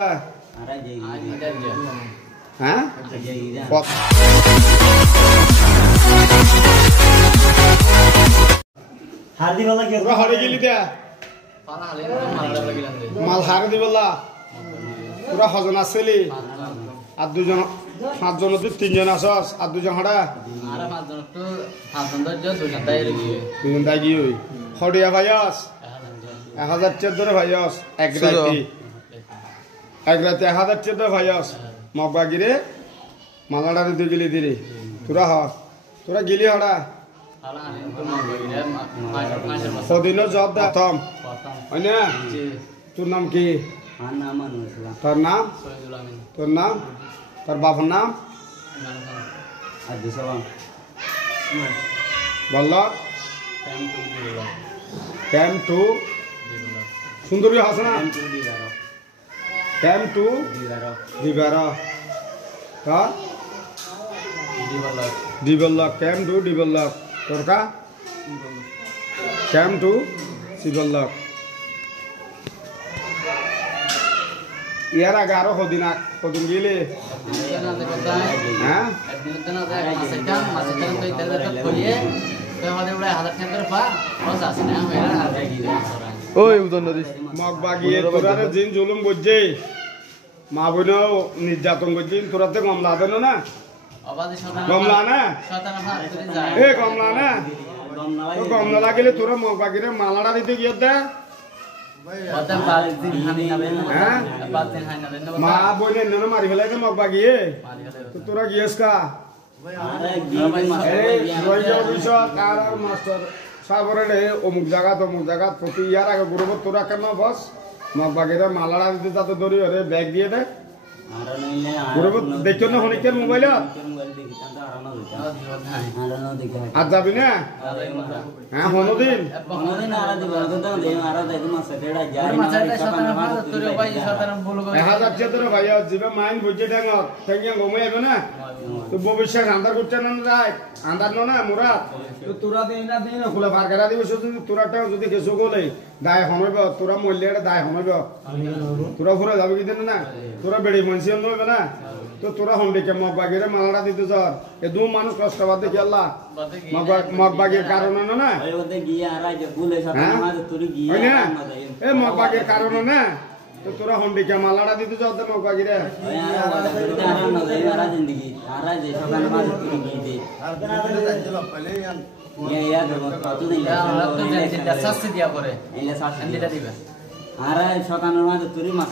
হ্যাঁ হরে গেলি দেয়া মাল হারে দিবলা পুরা হজন আসলি আর দুজন পাঁচজন তিনজন আসস আর দুজন হড়া দুজন দাই গিয়ে হরিয়া ভাইয়াস 1014 ভাইয়াস এক রাতে 1014 ভাইয়াস মগবাগিরে মালাডা দিতে গেলি দিরে তোরা গেলি হড়া সদিন জব দাতম না তোর নাম কি তোর নাম তোর বাবার নাম বলল ক্যাম টু সুন্দরী হাসনা ক্যাম টু দিবার ডিভেলপ ক্যাম টু ডিভেলপ তোর কা ক্যাম টু ডিভেলপ ইয়ার আগে আরো কদিন গেলে হ্যাঁ মগবাগিয়ে তোরা জিন জুলুম করছে মা বোনও নির্যাতন করছে তোরাতে কমলা দেন না কমলা না এ কমলা না কমলা লাগিলে তোরা মগবাগিরে মালাটা দিতে গিয়ে দে মা বোনে মারি ফেলাই মগবাগিয়ে তোরা গিয়েস কা মাস্টার সাবরে অমুক জায়গা প্রতি ইয়ার আগে গুরুব তোরা কেন বস মগবাগিরে মালাটা দিতে যাতে দৌড়ি হরে ব্যাগ দিয়ে দে গুরুব দেখছো না হনিকের মোবাইল আর যাবি না হ্যাঁ হনদিন 1014 ভাইয়া যাবে মাইন বুঝে ঠেঙ্গ ঠেঙ্গিয়া ঘুমাই যাবে না তো ভবিষ্যৎ আন্ধার করছে না রায় আন্ধার না মুরাদ তো তোরা দিন না খুলে ফারকারা দিবি শুধু তোরাটা যদি কিছু গলে দায় হমাইব তোরা মরলে এটা দায় হমাইব তোরা ঘুরে যাবি কি না তোরা বেড়ি মনসি হইবে না তো তোরা হন্ডিকে মগবাগিরে মালাটা দিতে চর এ দু মানুষ কষ্ট বাদ দেখি আল্লাহ মগবাগির কারণে না এ মগবাগির কারণে না তো তোরা হন্ডিকে মালাটা দিতে চর মগবাগিরে আর সকালের মাঝে তুরি মাছ